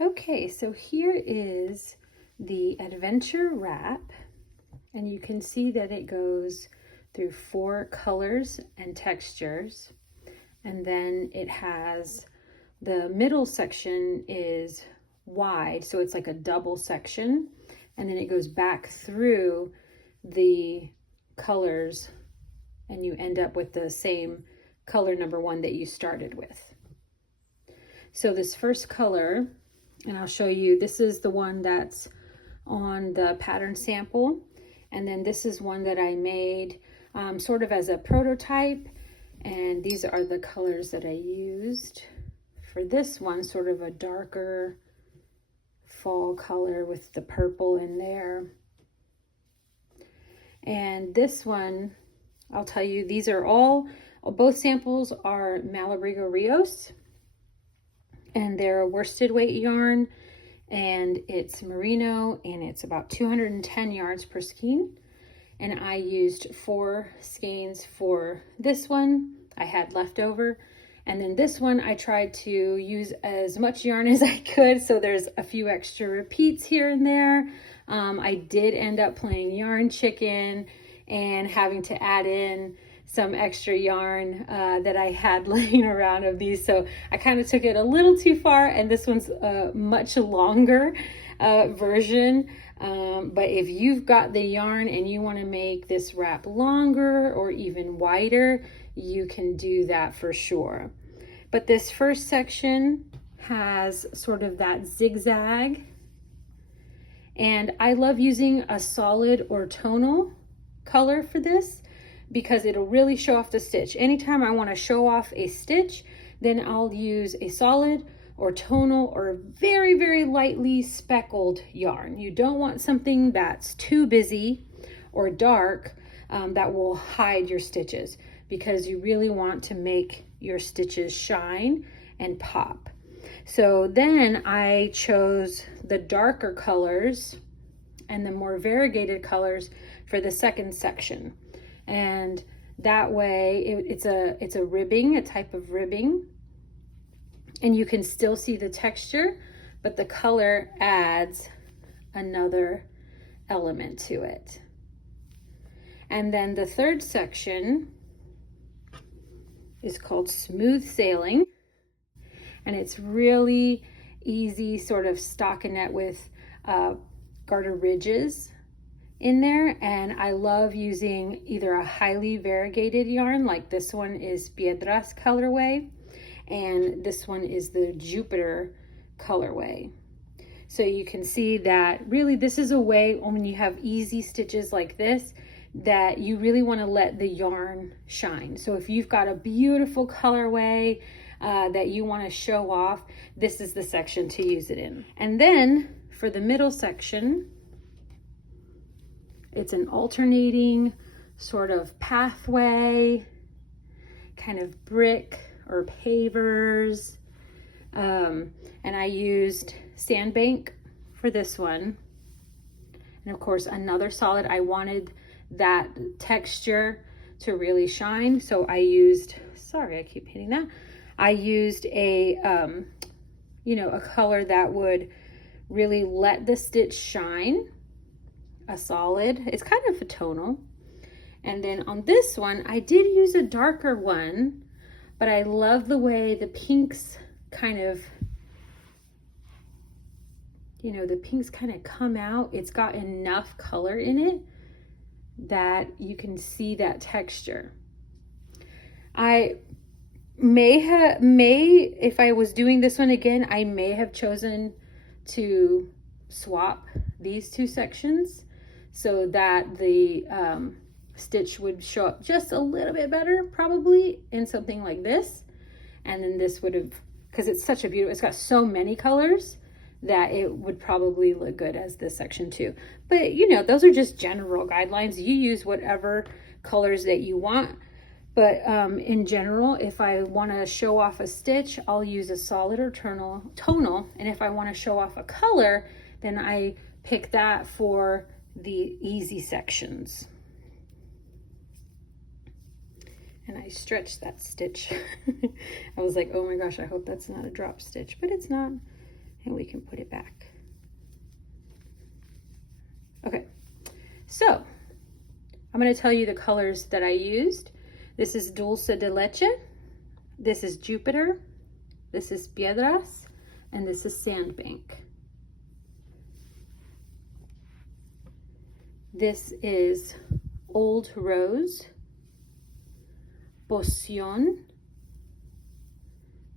Okay, so here is the Adventure wrap, and you can see that it goes through 4 colors and textures, and then it has the middle section is wide, so it's like a double section, and then it goes back through the colors and you end up with the same color number 1 that you started with. So this first color, and I'll show you, this is the one that's on the pattern sample, and then this is one that I made sort of as a prototype, and these are the colors that I used for this one, sort of a darker fall color with the purple in there. And this one, I'll tell you, these are both samples are Malabrigo Rios, and they're a worsted weight yarn, and it's merino, and it's about 210 yards per skein. And I used 4 skeins for this one. I had leftover. And then this one, I tried to use as much yarn as I could, so there's a few extra repeats here and there. I did end up playing yarn chicken and having to add in some extra yarn that I had laying around of these. So I kind of took it a little too far, and this one's a much longer version. But if you've got the yarn and you want to make this wrap longer or even wider, you can do that for sure. But this first section has sort of that zigzag, and I love using a solid or tonal color for this because it'll really show off the stitch. Anytime I want to show off a stitch, then I'll use a solid or tonal or very, very lightly speckled yarn. You don't want something that's too busy or dark that will hide your stitches, because you really want to make your stitches shine and pop. So then I chose the darker colors and the more variegated colors for the second section. And that way it's a ribbing, a type of ribbing. And you can still see the texture, but the color adds another element to it. And then the third section is called Smooth Sailing, and it's really easy sort of stockinette with garter ridges in there. And I love using either a highly variegated yarn, like this one is Piedras colorway, and this one is the Jupiter colorway. So you can see that really this is a way when you have easy stitches like this that you really want to let the yarn shine. So if you've got a beautiful colorway that you want to show off, this is the section to use it in. And then for the middle section, it's an alternating sort of pathway, kind of brick or pavers. And I used Sandbank for this one. And of course, another solid. I wanted that texture to really shine, so I used, sorry, I keep hitting that. I used a a color that would really let the stitch shine, a solid. It's kind of a tonal. And then on this one, I did use a darker one, but I love the way the pinks kind of, the pinks kind of come out. It's got enough color in it that you can see that texture. I if I was doing this one again, I may have chosen to swap these 2 sections so that the stitch would show up just a little bit better, probably in something like this. And then this would have, because it's such a beautiful, it's got so many colors that it would probably look good as this section too. But those are just general guidelines. You use whatever colors that you want. But in general, if I want to show off a stitch, I'll use a solid or tonal. And if I want to show off a color, then I pick that for the easy sections. And I stretched that stitch. I was like, oh my gosh, I hope that's not a drop stitch, but it's not. and we can put it back. Okay, so I'm going to tell you the colors that I used. This is Dulce de Leche, this is Jupiter, this is Piedras, and this is Sandbank. This is Old Rose, Poción,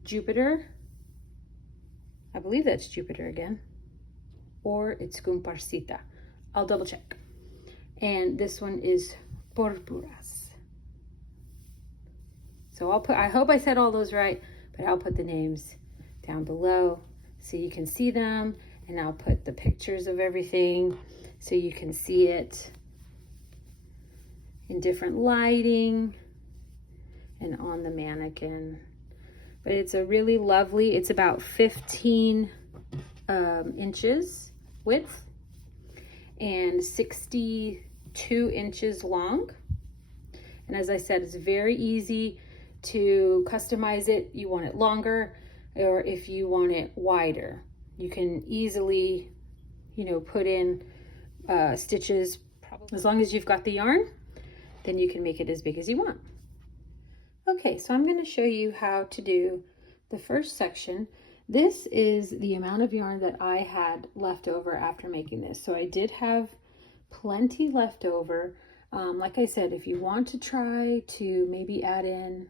Jupiter, I believe that's Jupiter again, or it's Comparsita. I'll double check. And this one is Purpuras. So I hope I said all those right, but I'll put the names down below so you can see them, and I'll put the pictures of everything so you can see it in different lighting and on the mannequin. But it's a really lovely, it's about 15 inches width and 62 inches long. And as I said, it's very easy to customize it. You want it longer, or if you want it wider, you can easily, you know, put in stitches. As long as you've got the yarn, then you can make it as big as you want. Okay, so I'm going to show you how to do the first section. This is the amount of yarn that I had left over after making this. So I did have plenty left over. Like I said, if you want to try to maybe add in,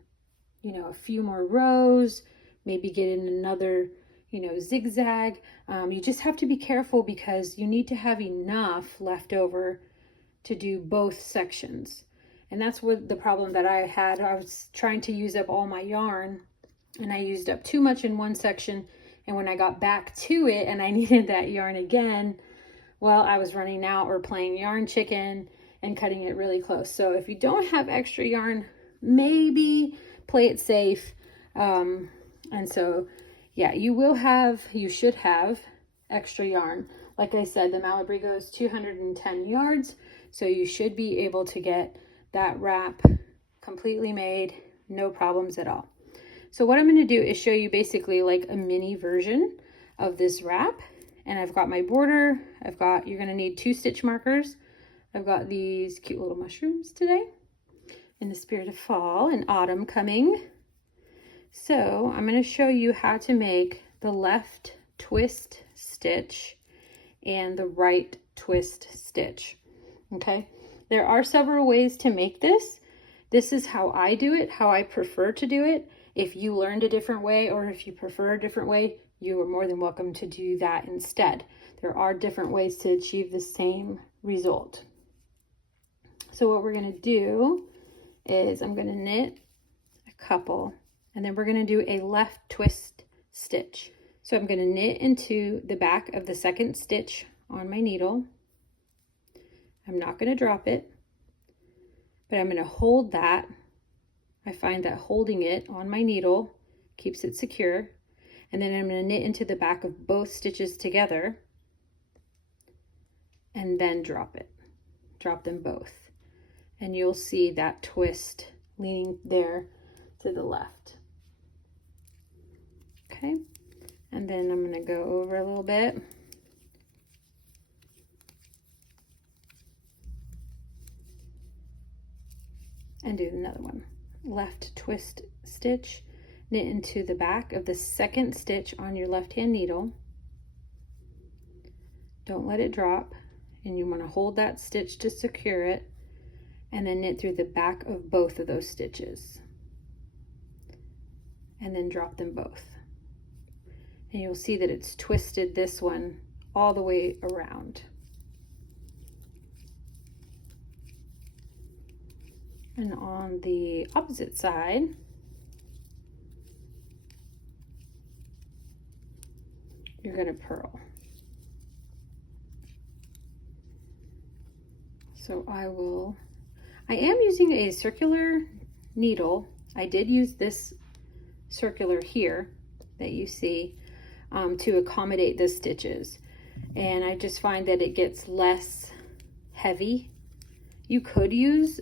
you know, a few more rows, maybe get in another, you know, zigzag, you just have to be careful because you need to have enough left over to do both sections. And that's what the problem that I had. I was trying to use up all my yarn, and I used up too much in one section. And when I got back to it and I needed that yarn again, well, I was running out or playing yarn chicken and cutting it really close. So if you don't have extra yarn, maybe play it safe. And so, yeah, you should have extra yarn. Like I said, the Malabrigo is 210 yards. So you should be able to get that wrap completely made, no problems at all. So what I'm going to do is show you basically like a mini version of this wrap. And I've got my border. You're going to need 2 stitch markers. I've got these cute little mushrooms today in the spirit of fall and autumn coming. So I'm going to show you how to make the left twist stitch and the right twist stitch. Okay. There are several ways to make this. This is how I do it, how I prefer to do it. If you learned a different way, or if you prefer a different way, you are more than welcome to do that instead. There are different ways to achieve the same result. So what we're going to do is I'm going to knit a couple, and then we're going to do a left twist stitch. So I'm going to knit into the back of the second stitch on my needle. I'm not going to drop it, but I'm going to hold that. I find that holding it on my needle keeps it secure. And then I'm going to knit into the back of both stitches together and then drop it. Drop them both. And you'll see that twist leaning there to the left. Okay. And then I'm going to go over a little bit. And do another one. Left twist stitch, knit into the back of the second stitch on your left hand needle. Don't let it drop, and you want to hold that stitch to secure it, and then knit through the back of both of those stitches, and then drop them both. And you'll see that it's twisted this one all the way around. And on the opposite side, you're going to purl. So I am using a circular needle. I did use this circular here that you see to accommodate the stitches. And I just find that it gets less heavy. You could use,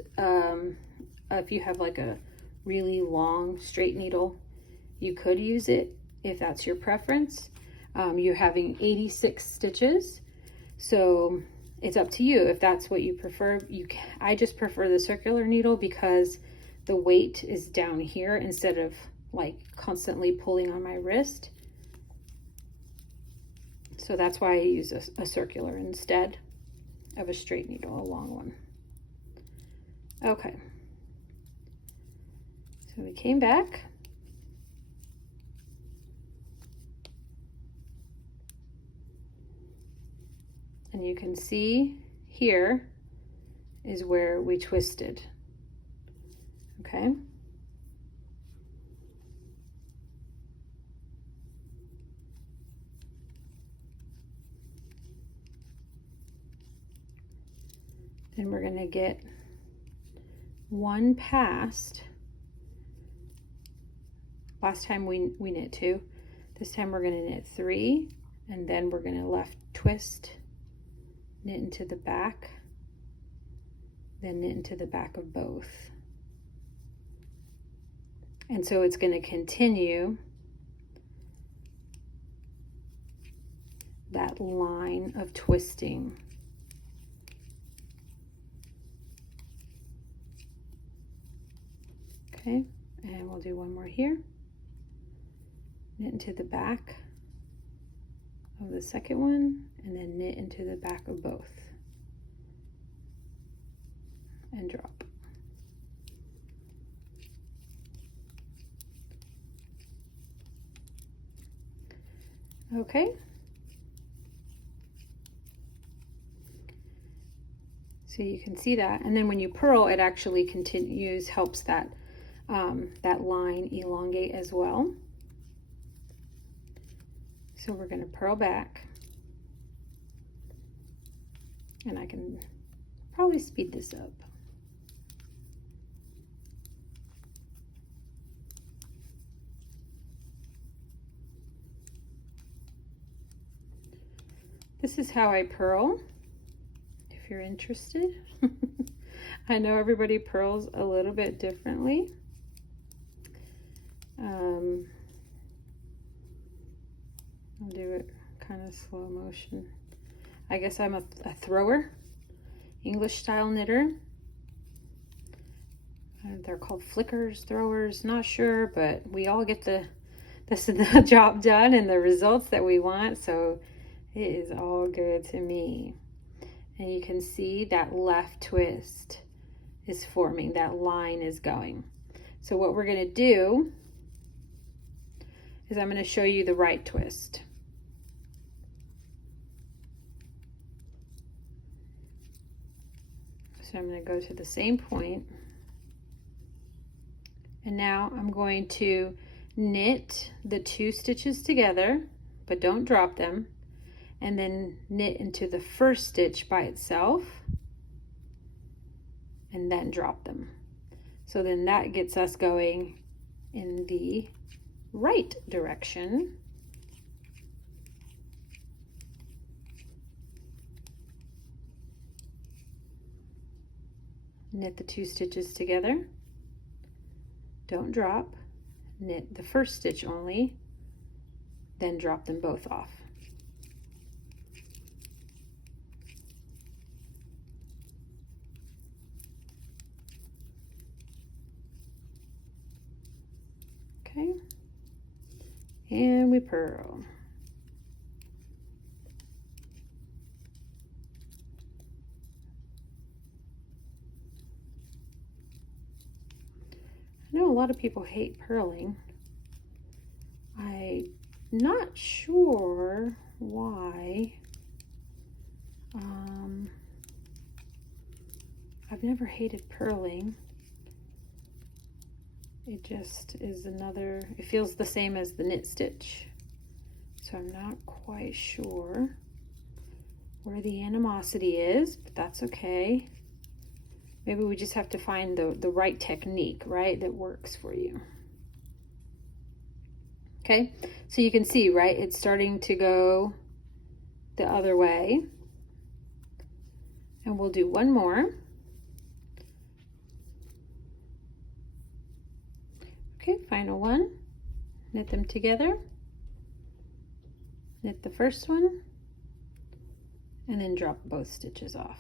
if you have like a really long straight needle, you could use it if that's your preference. you're having 86 stitches. So it's up to you if that's what you prefer. I just prefer the circular needle because the weight is down here instead of like constantly pulling on my wrist. So that's why I use a circular instead of a straight needle, a long one. Okay. So we came back. And you can see here is where we twisted. Okay. Then we're going to get one past. Last time we knit 2. This time we're going to knit 3, and then we're going to left twist, knit into the back, then knit into the back of both. And so it's going to continue that line of twisting. Okay, and we'll do one more here. Knit into the back of the second one, and then knit into the back of both. And drop. Okay. So you can see that, and then when you purl, it actually continues, helps that that line elongate as well. So we're going to purl back, and I can probably speed this up. This is how I purl, if you're interested. I know everybody purls a little bit differently. I'll do it kind of slow motion. I guess I'm a thrower, English style knitter. They're called flickers, throwers, not sure, but we all get the job done and the results that we want, so it is all good to me. And you can see that left twist is forming, that line is going. So what we're going to do is I'm going to show you the right twist. So I'm going to go to the same point, and now I'm going to knit the 2 stitches together, but don't drop them, and then knit into the first stitch by itself, and then drop them. So then that gets us going in the right direction. Knit the 2 stitches together, don't drop, knit the first stitch only, then drop them both off. Okay, and we purl. I know a lot of people hate purling. I'm not sure why. I've never hated purling. It just is another, it feels the same as the knit stitch. So I'm not quite sure where the animosity is, but that's okay. Maybe we just have to find the right technique, right, that works for you. Okay, so you can see, right, it's starting to go the other way. And we'll do one more. Okay, final one. Knit them together. knit the first one, and then drop both stitches off.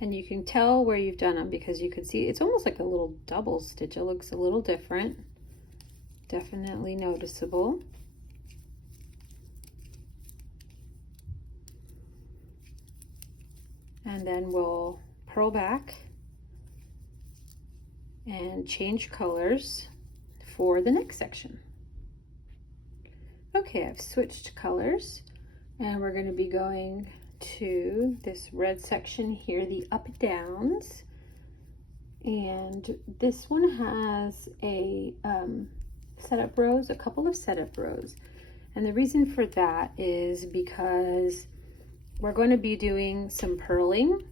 And you can tell where you've done them because you can see it's almost like a little double stitch. It looks a little different, definitely noticeable. And then we'll purl back and change colors for the next section. Okay, I've switched colors and we're going to be going to this red section here, the up downs, and this one has a setup rows, a couple of setup rows, and the reason for that is because we're going to be doing some purling,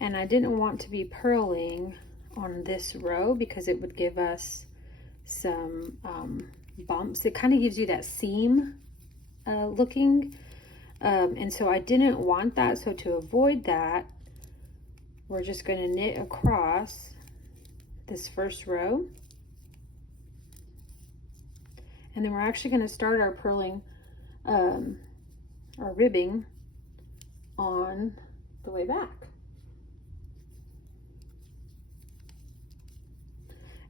and I didn't want to be purling on this row because it would give us some bumps. It kind of gives you that seam looking. And so I didn't want that, so to avoid that, we're just going to knit across this first row, and then we're actually going to start our purling, our ribbing on the way back.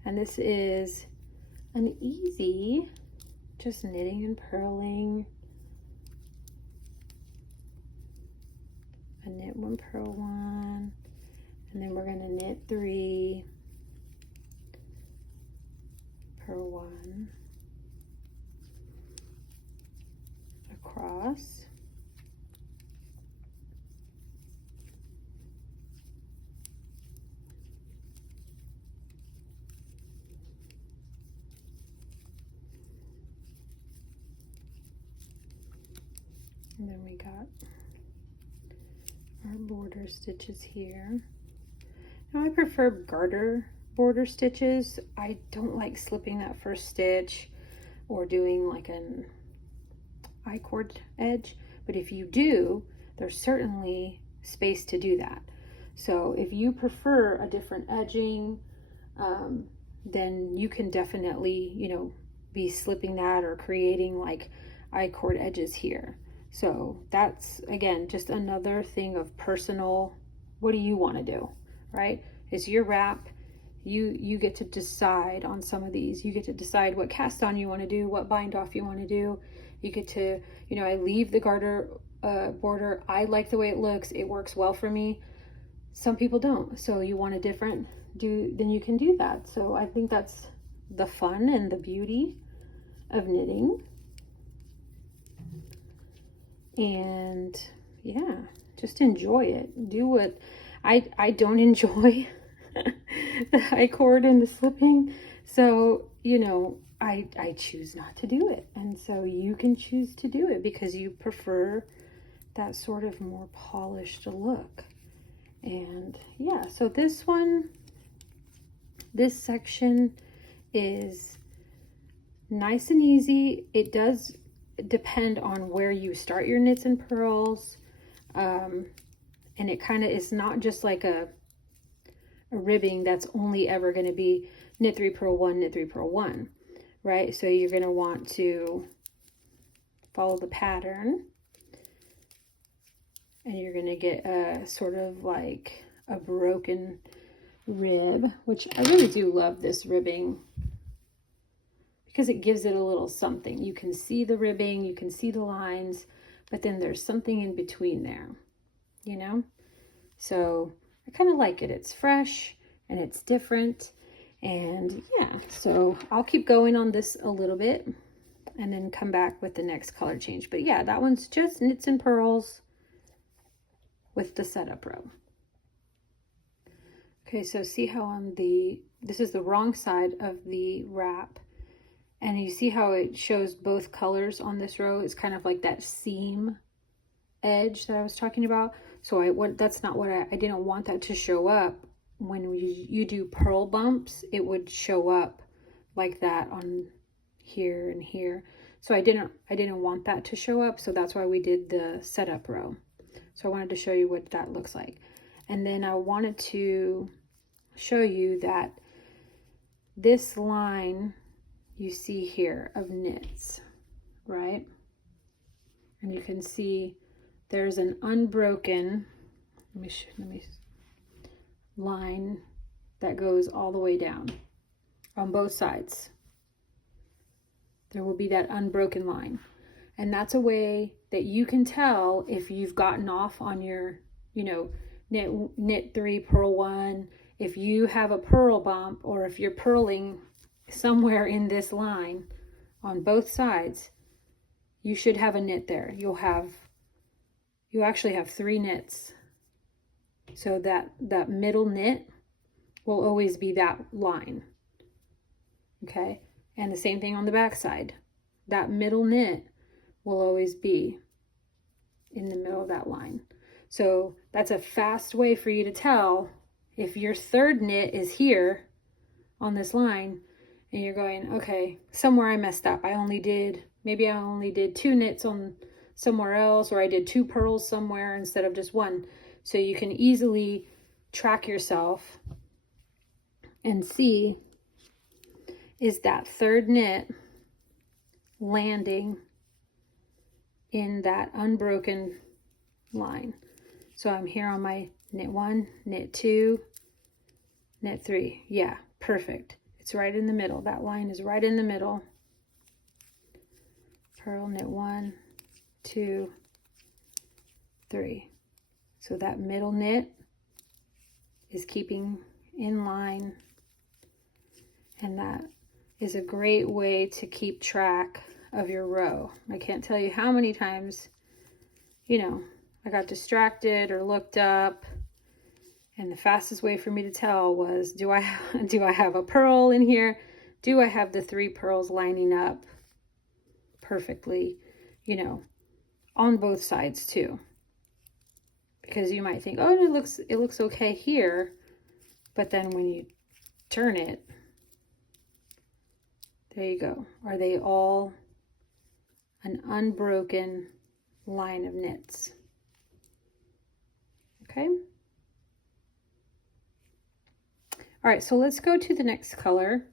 And this is an easy, just knitting and purling. A knit one, purl one, and then we're going to knit 3, purl 1, across, and then we got our border stitches here. Now I prefer garter border stitches. I don't like slipping that first stitch or doing like an I-cord edge, but if you do, there's certainly space to do that. So if you prefer a different edging, then you can definitely, you know, be slipping that or creating like I-cord edges here. So that's, again, just another thing of personal, what do you want to do, right? It's your wrap. You get to decide on some of these. You get to decide what cast on you want to do, what bind off you want to do. You get to, you know, I leave the garter border. I like the way it looks. It works well for me. Some people don't. So you want a different, then you can do that. So I think that's the fun and the beauty of knitting. And yeah, just enjoy it. Do what I don't enjoy the I-cord and the slipping, so you know, I choose not to do it, and so you can choose to do it because you prefer that sort of more polished look. And yeah, so this section is nice and easy. It does depend on where you start your knits and purls, and it kind of is not just like a ribbing that's only ever going to be knit 3, purl 1, knit 3, purl 1, right? So you're going to want to follow the pattern, and you're going to get a sort of like a broken rib, which I really do love this ribbing because it gives it a little something. You can see the ribbing, you can see the lines, but then there's something in between there, you know? So I kind of like it. It's fresh and it's different. And yeah, so I'll keep going on this a little bit and then come back with the next color change. But yeah, that one's just knits and purls with the setup row. Okay, so see how on this is the wrong side of the wrap. And you see how it shows both colors on this row? It's kind of like that seam edge that I was talking about. So that's not what I didn't want that to show up. When you do purl bumps, it would show up like that on here and here. So I didn't want that to show up. So that's why we did the setup row. So I wanted to show you what that looks like. And then I wanted to show you that this line you see here of knits, right? And you can see there's an unbroken, let me line that goes all the way down on both sides. There will be that unbroken line. And that's a way that you can tell if you've gotten off on your, you know, knit 3, purl 1. If you have a purl bump, or if you're purling somewhere in this line on both sides, you should have a knit there. You actually have 3 knits. So that middle knit will always be that line. Okay? And the same thing on the back side. That middle knit will always be in the middle of that line. So that's a fast way for you to tell if your 3rd knit is here on this line and you're going, okay, somewhere I messed up. Maybe I only did 2 knits on somewhere else, or I did 2 purls somewhere instead of just 1. So you can easily track yourself and see, is that 3rd knit landing in that unbroken line? So I'm here on my knit 1, knit 2, knit 3. Yeah, perfect. It's right in the middle. That line is right in the middle. Purl, knit 1, 2, 3. So that middle knit is keeping in line, and that is a great way to keep track of your row. I can't tell you how many times, you know, I got distracted or looked up, and the fastest way for me to tell was, do I have a purl in here? Do I have the 3 purls lining up perfectly, you know, on both sides too? Because you might think, oh, it looks okay here, but then when you turn it, there you go. Are they all an unbroken line of knits? Okay. All right, so let's go to the next color.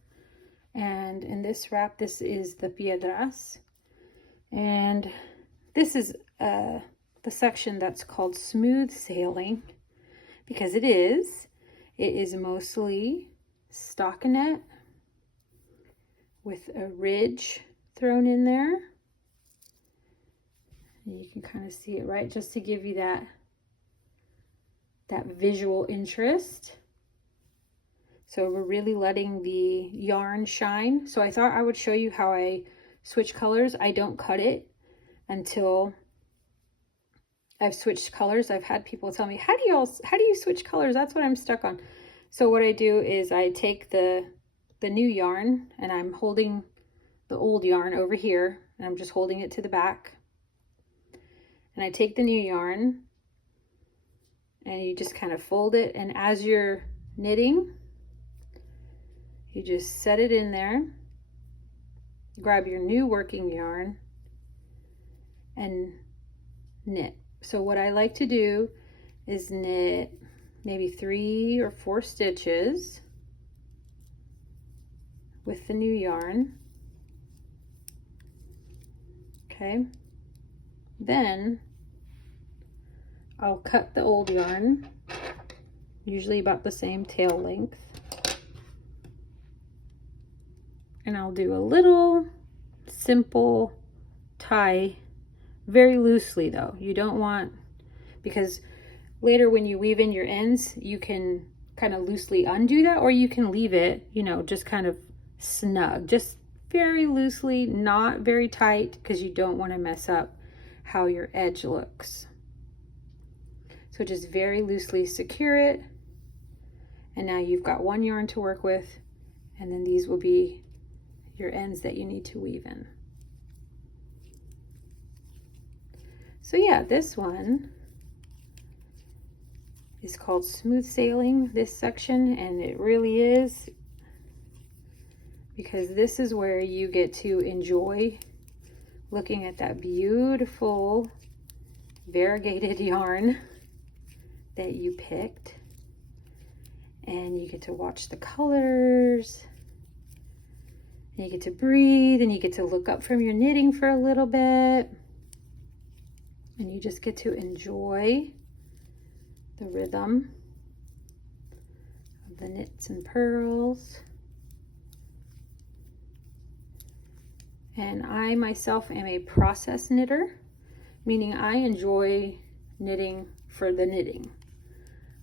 And in this wrap, this is the Piedras. And this is the section that's called Smooth Sailing, because it is mostly stockinette with a ridge thrown in there. And you can kind of see it, right? Just to give you that visual interest. So we're really letting the yarn shine. So I thought I would show you how I switch colors. I don't cut it until I've switched colors. I've had people tell me, how do you switch colors? That's what I'm stuck on. So what I do is I take the new yarn, and I'm holding the old yarn over here, and I'm just holding it to the back. And I take the new yarn, and you just kind of fold it, and as you're knitting, you just set it in there, grab your new working yarn, and knit. So what I like to do is knit maybe 3 or 4 stitches with the new yarn. Okay. Then I'll cut the old yarn, usually about the same tail length. And I'll do a little simple tie, very loosely though. You don't want, because later when you weave in your ends, you can kind of loosely undo that, or you can leave it, you know, just kind of snug, just very loosely, not very tight, because you don't want to mess up how your edge looks. So just very loosely secure it. And now you've got one yarn to work with, and then these will be your ends that you need to weave in. So yeah, this one is called Smooth Sailing, this section, and it really is, because this is where you get to enjoy looking at that beautiful variegated yarn that you picked, and you get to watch the colors And you get to breathe, and you get to look up from your knitting for a little bit. And you just get to enjoy the rhythm of the knits and purls. And I myself am a process knitter, meaning I enjoy knitting for the knitting.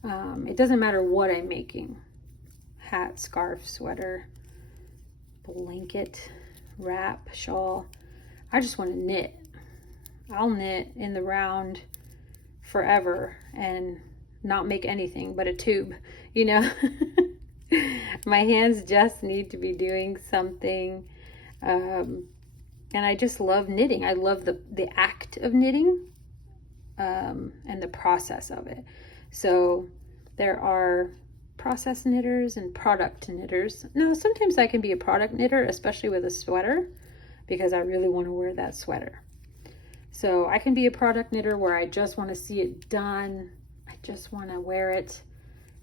It doesn't matter what I'm making. Hat, scarf, sweater, blanket, wrap, shawl. I just want to knit. I'll knit in the round forever and not make anything but a tube, you know. My hands just need to be doing something. And I just love knitting. I love the act of knitting and the process of it. So there are process knitters and product knitters. Now, sometimes I can be a product knitter, especially with a sweater, because I really want to wear that sweater. So I can be a product knitter where I just want to see it done. I just want to wear it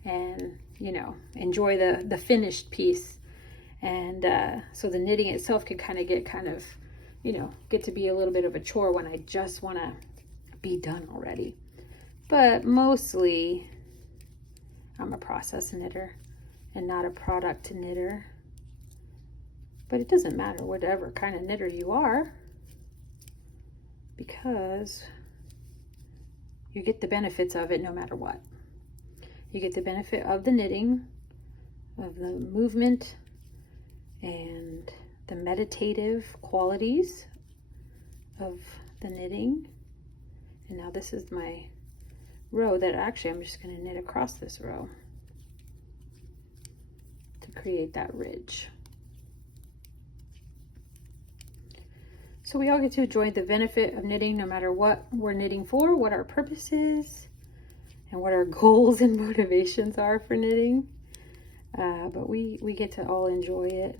and, you know, enjoy the finished piece. And so the knitting itself can you know, get to be a little bit of a chore when I just want to be done already. But mostly I'm a process knitter and not a product knitter. But it doesn't matter whatever kind of knitter you are, because you get the benefits of it no matter what. You get the benefit of the knitting, of the movement, and the meditative qualities of the knitting. And now this is my row that actually I'm just going to knit across this row to create that ridge. So we all get to enjoy the benefit of knitting no matter what we're knitting for, what our purpose is, and what our goals and motivations are for knitting. But we get to all enjoy it.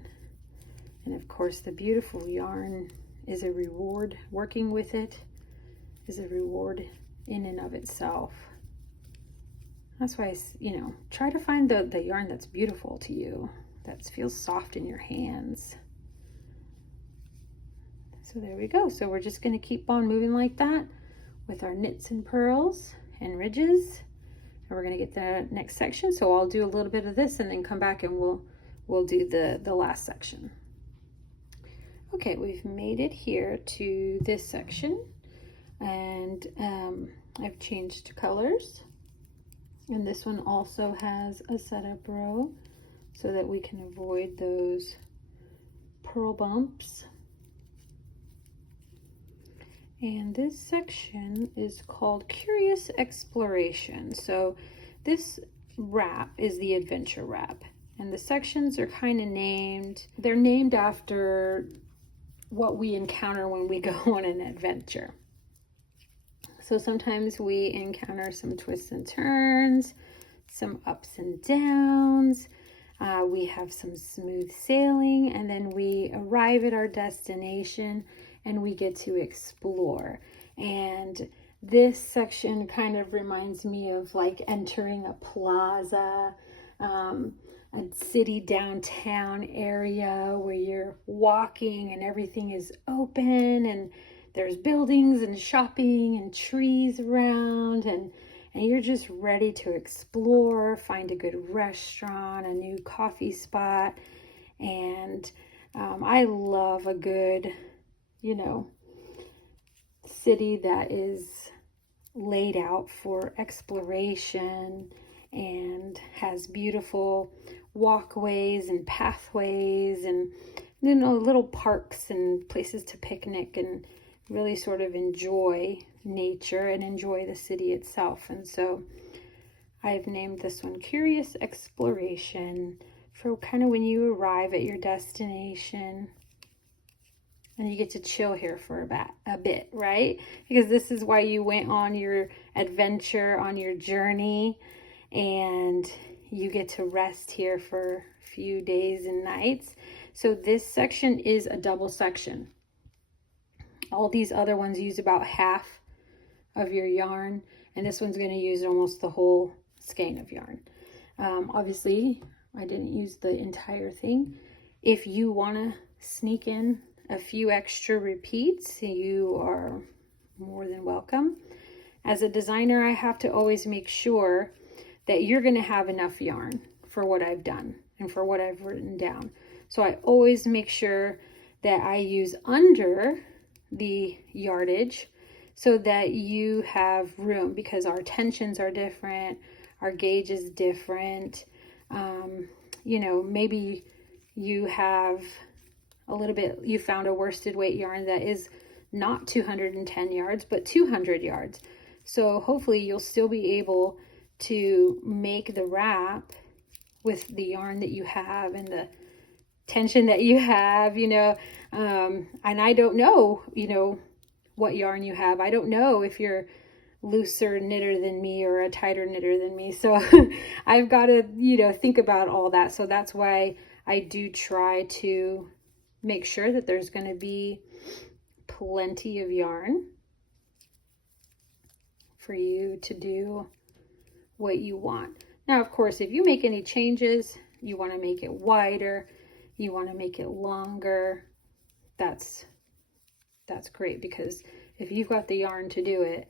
And of course, the beautiful yarn is a reward. Working with it is a reward in and of itself. That's why, you know, try to find the yarn that's beautiful to you, that feels soft in your hands. So there we go. So we're just going to keep on moving like that with our knits and purls and ridges. And we're going to get the next section. So I'll do a little bit of this and then come back and we'll do the last section. Okay, we've made it here to this section, and I've changed colors. And this one also has a setup row so that we can avoid those purl bumps. And this section is called Curious Exploration. So this wrap is the adventure wrap, and the sections are kind of named, they're named after what we encounter when we go on an adventure. So sometimes we encounter some twists and turns, some ups and downs. We have some smooth sailing, and then we arrive at our destination and we get to explore. And this section kind of reminds me of like entering a plaza, a city downtown area where you're walking and everything is open and there's buildings and shopping and trees around, and you're just ready to explore, find a good restaurant, a new coffee spot. And I love a good, you know, city that is laid out for exploration and has beautiful walkways and pathways and, you know, little parks and places to picnic and really sort of enjoy nature and enjoy the city itself. And so I've named this one Curious Exploration for kind of when you arrive at your destination and you get to chill here for a bit, right? Because this is why you went on your adventure, on your journey, and you get to rest here for a few days and nights. So this section is a double section. All these other ones use about half of your yarn, and this one's going to use almost the whole skein of yarn. Obviously, I didn't use the entire thing. If you want to sneak in a few extra repeats, you are more than welcome. As a designer, I have to always make sure that you're going to have enough yarn for what I've done and for what I've written down. So I always make sure that I use under the yardage so that you have room, because our tensions are different, our gauge is different. You know, maybe you have a little bit, you found a worsted weight yarn that is not 210 yards, but 200 yards. So hopefully you'll still be able to make the wrap with the yarn that you have and the tension that you have, you know. And I don't know, you know, what yarn you have. I don't know if you're looser knitter than me or a tighter knitter than me. So I've got to, you know, think about all that. So that's why I do try to make sure that there's going to be plenty of yarn for you to do what you want. Now, of course, if you make any changes, you want to make it wider, you want to make it longer, that's great, because if you've got the yarn to do it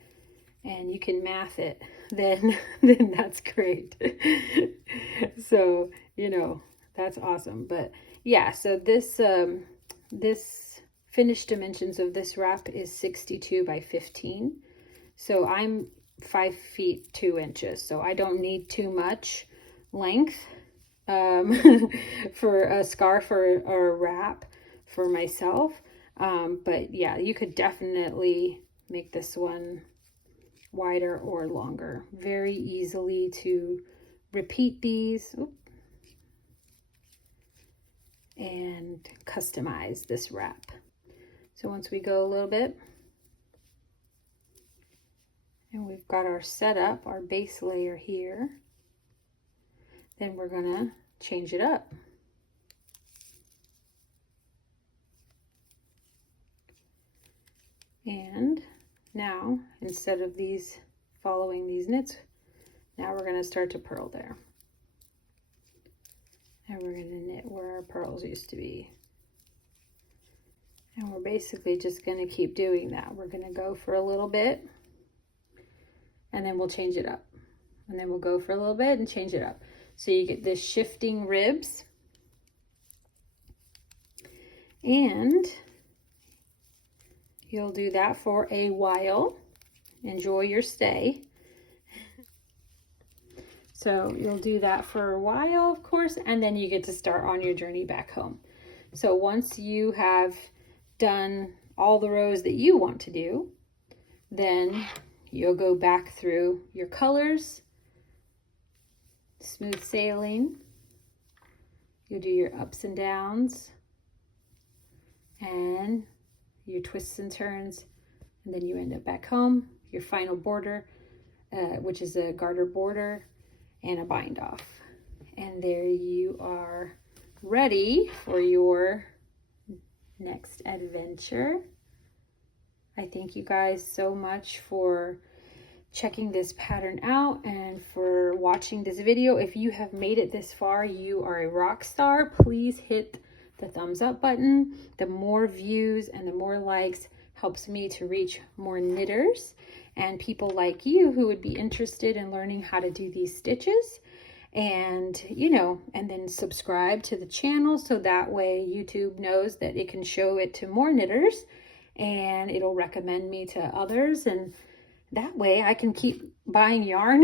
and you can math it, then that's great. So, you know, that's awesome. But yeah, so this this finished dimensions of this wrap is 62 by 15. So I'm 5 feet 2 inches, so I don't need too much length for a scarf or a wrap for myself. But yeah, you could definitely make this one wider or longer. Very easily to repeat these and customize this wrap. So once we go a little bit, and we've got our setup, our base layer here, then we're gonna change it up. And now, instead of these following these knits, now we're gonna start to purl there. And we're gonna knit where our pearls used to be. And we're basically just gonna keep doing that. We're gonna go for a little bit, and then we'll change it up. And then we'll go for a little bit and change it up. So you get this shifting ribs. And you'll do that for a while. Enjoy your stay. So you'll do that for a while, of course, and then you get to start on your journey back home. So once you have done all the rows that you want to do, then you'll go back through your colors, smooth sailing. You'll do your ups and downs and your twists and turns, and then you end up back home, your final border, which is a garter border and a bind off. And there you are, ready for your next adventure. I thank you guys so much for checking this pattern out and for watching this video. If you have made it this far, you are a rock star. Please hit the thumbs up button. The more views and the more likes helps me to reach more knitters and people like you who would be interested in learning how to do these stitches. And, you know, and then subscribe to the channel so that way YouTube knows that it can show it to more knitters and it'll recommend me to others. And that way I can keep buying yarn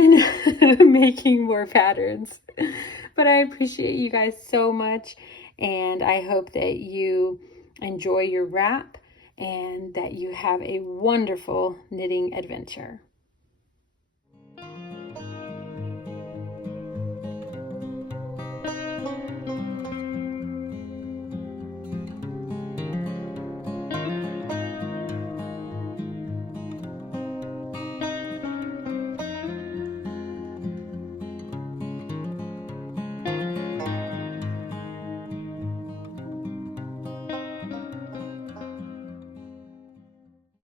and making more patterns. But I appreciate you guys so much. And I hope that you enjoy your wrap and that you have a wonderful knitting adventure.